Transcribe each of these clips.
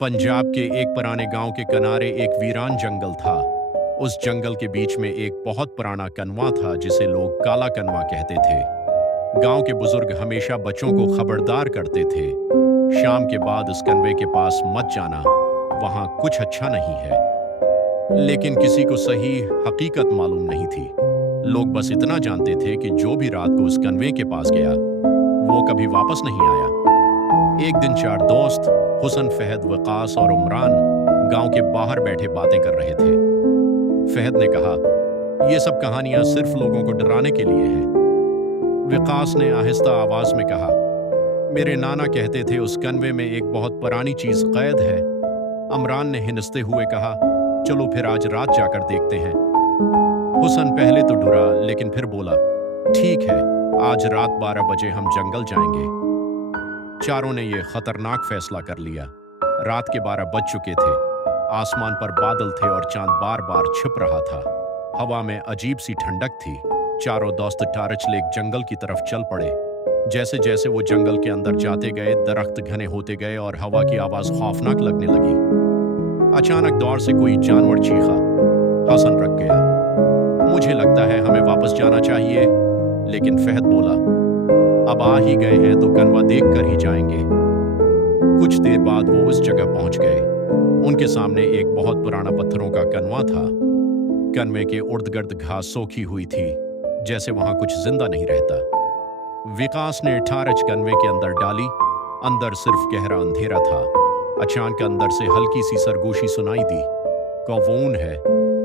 पंजाब के एक पुराने गांव के किनारे एक वीरान जंगल था। उस जंगल के बीच में एक बहुत पुराना कनवा था जिसे लोग काला कनवा कहते थे। गांव के बुजुर्ग हमेशा बच्चों को खबरदार करते थे, शाम के बाद उस कनवे के पास मत जाना, वहां कुछ अच्छा नहीं है। लेकिन किसी को सही हकीकत मालूम नहीं थी। लोग बस इतना जानते थे कि जो भी रात को उस कनवे के पास गया वो कभी वापस नहीं आया। एक दिन चार दोस्त हुसन, फहद, वकास और उमरान गांव के बाहर बैठे बातें कर रहे थे। फहद ने कहा, ये सब कहानियां सिर्फ लोगों को डराने के लिए हैं। वकास ने आहिस्ता आवाज में कहा, मेरे नाना कहते थे उस कनवे में एक बहुत पुरानी चीज कैद है। उमरान ने हिनस्ते हुए कहा, चलो फिर आज रात जाकर देखते हैं। हुसन पहले तो डरा लेकिन फिर बोला, ठीक है, आज रात 12 बजे हम जंगल जाएंगे। चारों ने यह खतरनाक फैसला कर लिया। रात के 12 बज चुके थे। आसमान पर बादल थे और चांद बार बार छिप रहा था। हवा में अजीब सी ठंडक थी। चारों दोस्त टार्च लेकर जंगल की तरफ चल पड़े। जैसे जैसे वो जंगल के अंदर जाते गए, दरख्त घने होते गए और हवा की आवाज खौफनाक लगने लगी। अचानक दौर से कोई जानवर चीखा। हसन रख गया। मुझे लगता है हमें वापस जाना चाहिए, लेकिन फहद बोला, अब आ ही गए हैं तो कनवा देख कर ही जाएंगे। कुछ देर बाद वो उस जगह पहुंच गए। उनके सामने एक बहुत पुराना पत्थरों का कनवा था। कनवे के उर्द गिर्द घास सूखी हुई थी, जैसे वहां कुछ जिंदा नहीं रहता। विकास ने टार्च कनवे के अंदर डाली। अंदर सिर्फ गहरा अंधेरा था। अचानक अंदर से हल्की सी सरगोशी सुनाई दी। कौन है?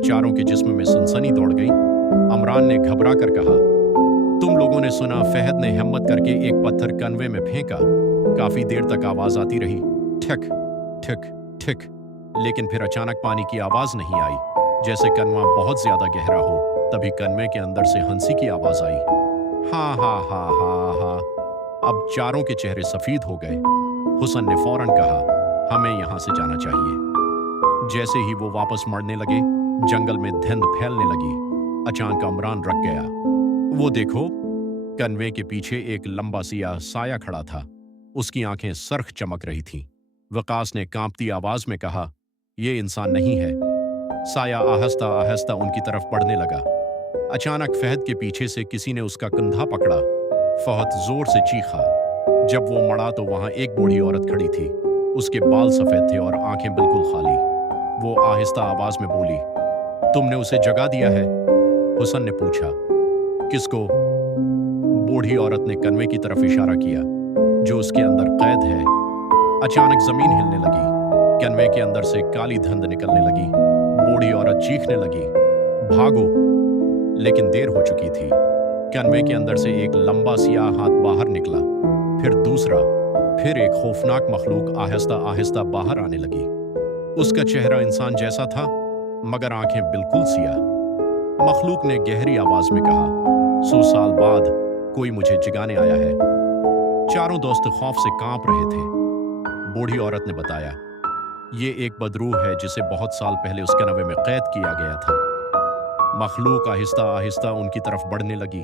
चारों के जिस्म में सनसनी दौड़ गई। उमरान ने घबरा कर कहा, तुम लोगों ने सुना? फहद ने हिम्मत करके एक पत्थर कनवे में फेंका। काफी देर तक आवाज आती रही, ठिक ठिक ठिक, लेकिन फिर अचानक पानी की आवाज नहीं आई, जैसे कनवा बहुत ज्यादा गहरा हो। तभी कनवे के अंदर से हंसी की आवाज आई, हा हा हा हा हा। अब चारों के चेहरे सफेद हो गए। हुसन ने फौरन कहा, हमें यहां से जाना चाहिए। जैसे ही वो वापस मुड़ने लगे, जंगल में धुंध फैलने लगी। अचानक उमरान रख गया। वो देखो, कनवे के पीछे एक लंबा सियाह साया खड़ा था। उसकी आंखें सरख चमक रही थीं। वकास ने कांपती आवाज में कहा, यह इंसान नहीं है। साया आहिस्ता आहिस्ता उनकी तरफ बढ़ने लगा। अचानक फहद के पीछे से किसी ने उसका कंधा पकड़ा। फहद जोर से चीखा। जब वो मड़ा तो वहां एक बूढ़ी औरत खड़ी थी। उसके बाल सफेद थे और आंखें बिल्कुल खाली। वो आहिस्ता आवाज में बोली, तुमने उसे जगा दिया है? हुसन ने पूछा, किसको? बूढ़ी औरत ने कनवे की तरफ इशारा किया, जो उसके अंदर कैद है। अचानक जमीन हिलने लगी। कनवे के अंदर से काली धुंध निकलने लगी। बूढ़ी औरत चीखने लगी, भागो! लेकिन देर हो चुकी थी। कनवे के अंदर से एक लंबा सियाह हाथ बाहर निकला, फिर दूसरा, फिर एक खौफनाक मखलूक आहिस्ता आहिस्ता बाहर आने लगी। उसका चेहरा इंसान जैसा था, मगर आंखें बिल्कुल सियाह। मखलूक ने गहरी आवाज में कहा, 100 साल बाद कोई मुझे जगाने आया है। चारों दोस्त खौफ से कांप रहे थे। बूढ़ी औरत ने बताया, ये एक बदरूह है जिसे बहुत साल पहले उस कनवे में कैद किया गया था। मखलूक आहिस्ता आहिस्ता उनकी तरफ बढ़ने लगी।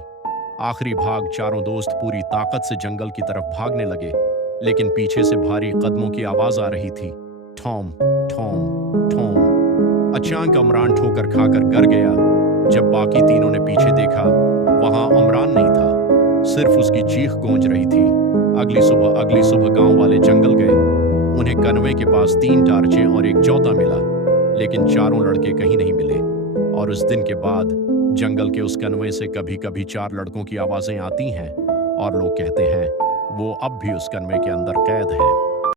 आखिरी भाग चारों दोस्त पूरी ताकत से जंगल की तरफ भागने लगे, लेकिन पीछे से भारी कदमों की आवाज आ रही थी, ठोम ठोम ठोम। अचानक उमरान ठोकर खाकर गिर गया। जब बाकी तीनों ने पीछे देखा, वहां उमरान नहीं था, सिर्फ उसकी चीख गूंज रही थी। अगली सुबह गांव वाले जंगल गए। उन्हें कनवे के पास 3 टार्चें और एक जोता मिला, लेकिन चारों लड़के कहीं नहीं मिले। और उस दिन के बाद जंगल के उस कनवे से कभी कभी 4 लड़कों की आवाजें आती हैं और लोग कहते हैं वो अब भी उस कनवे के अंदर कैद है।